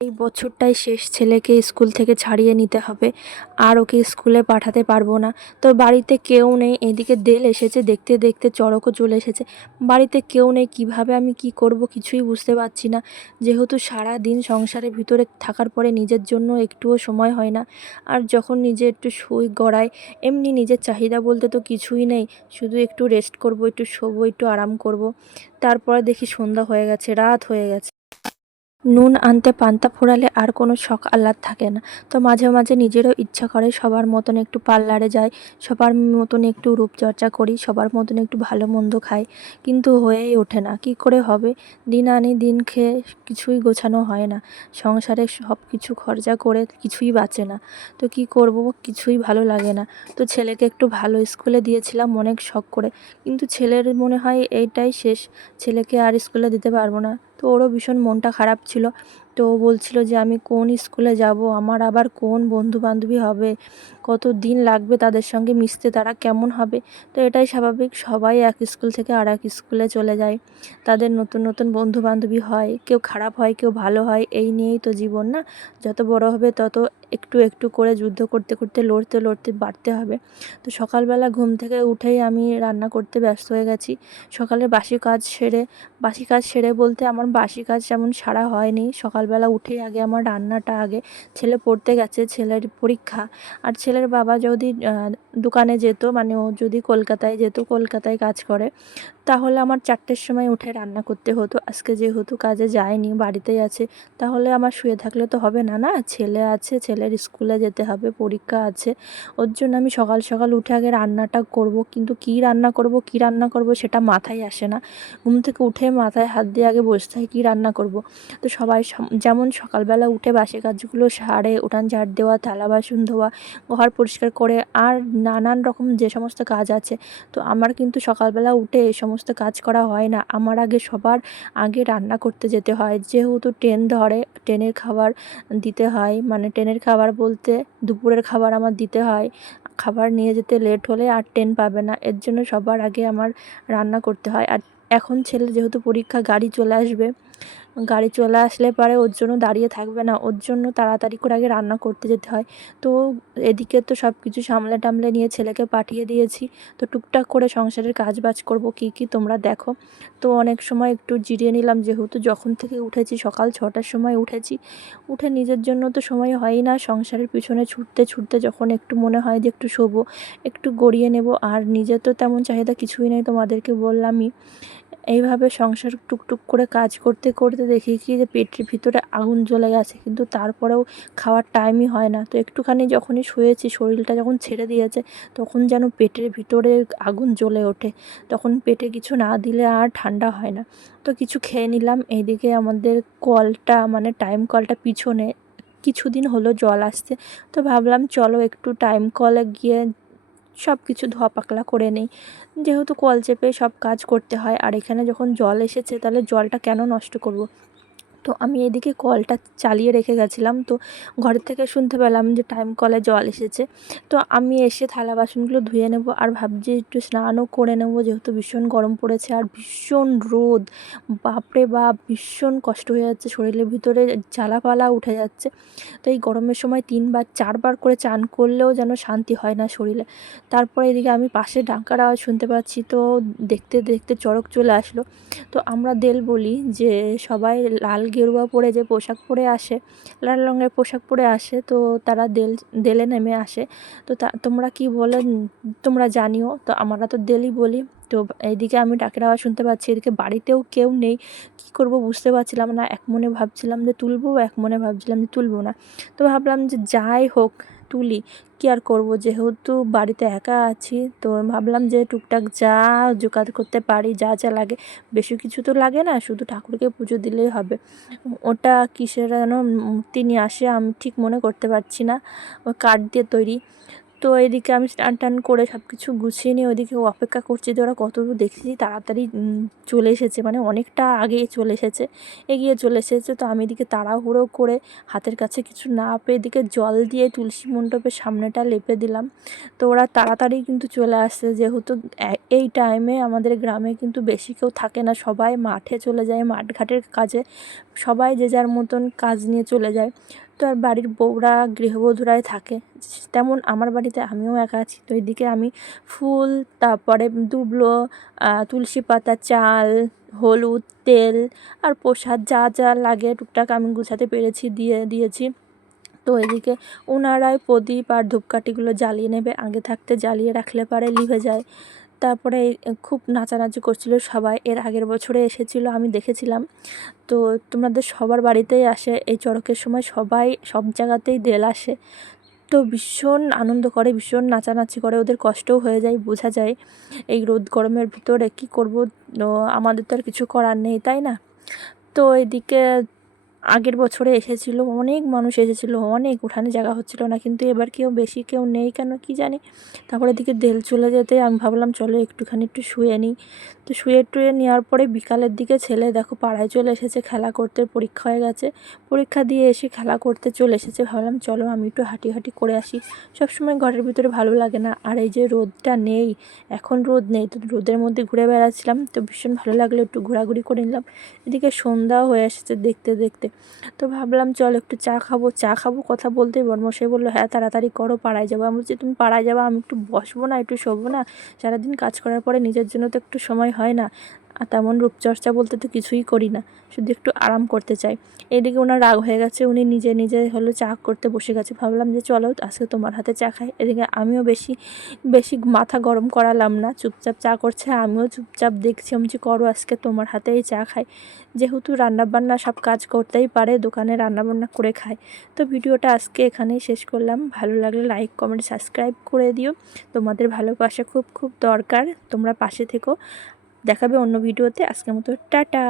এই বছরটাই শেষ ছেলেকে স্কুল থেকে ছাড়িয়ে নিতে হবে। আর ওকে স্কুলে পাঠাতে পারব না। তো বাড়িতে কেউ নেই, এদিকে দেল এসেছে, দেখতে দেখতে চড়কও চলে এসেছে। বাড়িতে কেউ নেই, কীভাবে আমি কি করব কিছুই বুঝতে পারছি না। যেহেতু সারা দিন সংসারের ভিতরে থাকার পরে নিজের জন্য একটুও সময় হয় না। আর যখন নিজে একটু শুই গড়ায় এমনি নিজের চাহিদা বলতে তো কিছুই নেই। শুধু একটু রেস্ট করব, একটু শোবো, একটু আরাম করব। তারপরে দেখি সন্ধ্যা হয়ে গেছে, রাত হয়ে গেছে। নুন আনতে পান্তা ফোড়ালে আর কোনো শখ আহ্লাদ থাকে না। তো মাঝে মাঝে নিজেরও ইচ্ছা করে, সবার মতন একটু পার্লারে যাই, সবার মতন একটু রূপচর্চা করি, সবার মতন একটু ভালো মন্দ খাই, কিন্তু হয়েই ওঠে না। কি করে হবে? দিন আনি দিন খেয়ে কিছুই গোছানো হয় না। সংসারে সব কিছু খরচা করে কিছুই বাঁচে না। তো কি করব? কিছুই ভালো লাগে না। তো ছেলেকে একটু ভালো স্কুলে দিয়েছিলাম, অনেক শখ করে। কিন্তু ছেলের মনে হয় এইটাই শেষ। ছেলেকে আর স্কুলে দিতে পারব না। তো ওরও ভীষণ মনটা খারাপ ছিল। তো বলছিল যে, আমি কোন স্কুলে যাব? আমার আবার কোন বন্ধু বান্ধবী হবে? কত দিন লাগবে তাদের সঙ্গে মিশতে? তারা কেমন হবে? তো এটাই স্বাভাবিক, সবাই এক স্কুল থেকে আর এক স্কুলে চলে যায়। তাদের নতুন নতুন বন্ধু বান্ধবী হয়, কেউ খারাপ হয়, কেউ ভালো হয়, এই নিয়েই তো জীবন না? যত বড় হবে তত একটু একটু করে যুদ্ধ করতে করতে লড়তে লড়তে বাড়তে হবে। তো সকালবেলা ঘুম থেকে উঠেই আমি রান্না করতে ব্যস্ত হয়ে গেছি। সকালে বাসি কাজ সেরে, বাসি কাজ সেরে বলতে আমার বাসি কাজ যেমন সারা হয়নি। সকালবেলা উঠেই আগে আমার রান্নাটা আগে ছেলে পড়তে গেছে, ছেলের পরীক্ষা। আর ছেলের বাবা যদি দোকানে যেত মানে ও যদি কলকাতায় যেত, কলকাতায় কাজ করে, তাহলে আমার চারটের সময় উঠে রান্না করতে হতো। আজকে যেহেতু কাজে যায়নি বাড়িতেই আছে, তাহলে আমার শুয়ে থাকলে তো হবে না না? ছেলে আছে, ছেলের স্কুলে যেতে হবে, পরীক্ষা আছে। ওর জন্য আমি সকাল সকাল উঠে আগে রান্নাটা করব, কিন্তু কী রান্না করব, কী রান্না করব সেটা মাথায় আসে না। ঘুম থেকে উঠে মাথায় হাত দিয়ে আগে বসতে হয় কী রান্না করব? তো সবাই যেমন সকালবেলা উঠে বাসি কাজগুলো সারে, উঠান ঝাড় দেওয়া, থালা বাসন ধোয়া, ঘর পরিষ্কার করে আর নানান রকম যে সমস্ত কাজ আছে। তো আমার কিন্তু সকালবেলা উঠে এই সমস্ত কাজ করা হয় না। আমার আগে সবার আগে রান্না করতে যেতে হয়। যেহেতু ট্রেন ধরে, ট্রেনের খাবার দিতে হয়। মানে ট্রেনের খাবার বলতে দুপুরের খাবার আমার দিতে হয়। খাবার নিয়ে যেতে লেট হলে আর ট্রেন পাবে না। এর জন্য সবার আগে আমার রান্না করতে হয়। আর এখন ছেলে যেহেতু পরীক্ষা, গাড়ি চলে আসবে গাড়ি চলে আসলে পরে, ওর জন্য দাঁড়িয়ে থাকবে না, ওর জন্য তাড়াতাড়ি করে আগে রান্না করতে যেতে হয়। তো এদিকে তো সব কিছু সামলে টামলে নিয়ে ছেলেকে পাঠিয়ে দিয়েছি। তো টুকটাক করে সংসারের কাজ বাজ করব, কী কী তোমরা দেখো। তো অনেক সময় একটু জিরিয়ে নিলাম, যেহেতু যখন থেকে উঠেছি, সকাল ছটার সময় উঠেছি, উঠে নিজের জন্য তো সময় হয়ই না। সংসারের পিছনে ছুটতে ছুটতে যখন একটু মনে হয় যে একটু শোবো, একটু গড়িয়ে নেব, আর নিজের তো তেমন চাহিদা কিছুই নেই তোমাদেরকে বললামই। এইভাবে সংসার টুকটুক করে কাজ করতে করতে দেখি কি যে পেটের ভিতরে আগুন জ্বলে গেছে। কিন্তু তারপরেও খাওয়ার টাইমই হয় না। তো একটুখানি যখনই শুয়েছি, শরীরটা যখন ছেড়ে দিয়েছে, তখন যেন পেটের ভিতরে আগুন জ্বলে ওঠে। তখন পেটে কিছু না দিলে আর ঠান্ডা হয় না। তো কিছু খেয়ে নিলাম। এইদিকে আমাদের কলটা মানে টাইম কলটা পিছনে কিছুদিন হলো জল আসছে। তো ভাবলাম, চলো একটু টাইম কলে গিয়ে সব কিছু ধোয়া পাকলা করে নেই। যেহেতু কল চেপে সব কাজ করতে হয়, আর এখানে যখন জল এসেছে, তাহলে জলটা কেন নষ্ট করব? তো আমি এদিকে কলটা চালিয়ে রেখে গেছিলাম। তো ঘরের থেকে শুনতে পেলাম যে টাইম কলে জল এসেছে। তো আমি এসে থালা বাসনগুলো ধুয়ে নেব আর ভাবছি একটু স্নানও করে নেব, যেহেতু ভীষণ গরম পড়েছে আর ভীষণ রোদ। বাপরে বাপ, ভীষণ কষ্ট হয়ে যাচ্ছে, শরীরের ভিতরে জ্বালাপালা উঠে যাচ্ছে। তো এই গরমের সময় তিনবার, চারবার করে চান করলেও যেন শান্তি হয় না শরীরে। তারপরে এদিকে আমি পাশে ডাঙ্কার আওয়াজ শুনতে পাচ্ছি, তো দেখতে দেখতে চড়ক চলে আসলো। তো আমরা দেল বলি যে সবাই লাল গেরুয়া পরে যে পোশাক পরে আসে, লাল রঙের পোশাক পরে আসে, তো তারা দেল, দেলে নেমে আসে। তো তা, তোমরা কি বলে? তোমরা জানিও। তো আমরা তো দেলি বলি। তো এইদিকে আমি ডাকের আওয়াজ শুনতে পাচ্ছি, এদিকে বাড়িতেও কেউ নেই। কি করব বুঝতে পারছিলাম না। এক মনে ভাবছিলাম যে তুলবো, এক মনে ভাবছিলাম যে তুলবো না। তো ভাবলাম যে যাই হোক তুলি। কী আর করব? যেহেতু বাড়িতে একা আছি, তো ভাবলাম যে টুকটাক যা জোগাড় করতে পারি, যা যা লাগে। বেশি কিছু তো লাগে না, শুধু ঠাকুরকে পুজো দিলেই হবে। ওটা কিসের যেন মূর্তি নিয়ে আসে আমি ঠিক মনে করতে পারছি না। ওই কাঠ দিয়ে তৈরি। তো এদিকে আমি স্নান টান করে সব কিছু গুছিয়ে নিয়ে ওইদিকে অপেক্ষা করছি যে ওরা কতদূর দেখছি তাড়াতাড়ি চলে এসেছে। মানে অনেকটা আগে চলে এসেছে, এগিয়ে চলে এসেছে। তো আমি এদিকে তাড়াহুড়ো করে হাতের কাছে কিছু না পেয়ে এদিকে জল দিয়ে তুলসী মণ্ডপের সামনেটা লেপে দিলাম। তো ওরা তাড়াতাড়ি কিন্তু চলে আসছে। যেহেতু এই টাইমে আমাদের গ্রামে কিন্তু বেশি কেউ থাকে না। সবাই মাঠে চলে যায়, মাঠঘাটের কাজে সবাই যে যার মতন কাজ নিয়ে চলে যায়। তো আর বাড়ির বউরা, গৃহবধূরাই থাকে। তেমন আমার বাড়িতে আমিও একা আছি। তো এদিকে আমি ফুল, তারপরে দুবলো তুলসী পাতা, চাল, হলুদ, তেল আর প্রসাদ যা যা লাগে টুকটাক আমি গুছাতে পেরেছি, দিয়ে, দিয়েছি। তো এদিকে ওনারাই প্রদীপ আর ধূপকাঠিগুলো জ্বালিয়ে নেবে। আগে থাকতে জ্বালিয়ে রাখলে পারে লিভে যায়। তারপরে খুব নাচানাচি করছিল সবাই। এর আগের বছরে এসেছিল, আমি দেখেছিলাম। তো তোমাদের সবার বাড়িতেই আসে, এই চড়কের সময় সবাই সব জায়গাতেই দেল আসে। তো ভীষণ আনন্দ করে, ভীষণ নাচানাচি করে, ওদের কষ্টও হয়ে যায়, বোঝা যায়। এই রোদ গরমের ভিতরে কী করব? আমাদের তো আর কিছু করার নেই, তাই না? তো এদিকে আগের বছরে এসেছিল, অনেক মানুষ এসেছিল, অনেক উঠানে জায়গা হচ্ছিল না, কিন্তু এবার কেউ বেশি, কেউ নেই, কেন কি জানি। তারপরে এদিকে দেল চলে যেতে, আমি ভাবলাম, চলো একটুখানি একটু শুয়ে নিই। তো শুয়ে টুয়ে নেওয়ার পরে বিকালের দিকে ছেলে দেখো পাড়ায় চলে এসেছে, খেলা করতে পরীক্ষা হয়ে গেছে। পরীক্ষা দিয়ে এসে খেলা করতে চলে এসেছে, ভাবলাম, চলো আমি একটু হাঁটি হাঁটি করে আসি। সবসময় ঘরের ভিতরে ভালো লাগে না, আর এই যে রোদটা নেই, এখন রোদ নেই, তো রোদের মধ্যে ঘুরে বেড়াচ্ছিলাম, তো ভীষণ ভালো লাগল, একটু ঘোরাঘুরি করে নিলাম। এদিকে সন্ধ্যাও হয়ে এসেছে দেখতে দেখতে। তো ভাবলাম, চল একটু চা খাব। চা খাব, কথা বলতেই বর্মশাই বলল হ্যাঁ তাড়াতাড়ি করো, পাড়ায় যাব। আমি বলছি, তুমি পাড়ায় যাব, আমি একটু বসবো না, একটু শোবো না। সারাদিন কাজ করার পরে নিজের জন্য তো একটু সময় হয় না। তেমন রূপচর্চা বলতে তো কিছুই করি না, শুধু একটু আরাম করতে চাই। এদিকে ওনার রাগ হয়ে গেছে, উনি নিজে নিজে হলো চা করতে বসে গেছে। ভাবলাম যে চলো আজকে তোমার হাতে চা খাই। এদিকে আমিও বেশি বেশি মাথা গরম করালাম না, চুপচাপ চা করছে, আমিও চুপচাপ দেখছি, আমি করো আজকে তোমার হাতেই চা খাই। যেহেতু রান্নাবান্না সব কাজ করতেই পারে, দোকানে রান্নাবান্না করে খায়। তো ভিডিওটা আজকে এখানেই শেষ করলাম। ভালো লাগলে লাইক কমেন্ট সাবস্ক্রাইব করে দিও। তোমাদের ভালোবাসা খুব খুব দরকার। তোমরা পাশে থেকো। দেখাবে অন্য ভিডিওতে। আজকের মতো টাটা।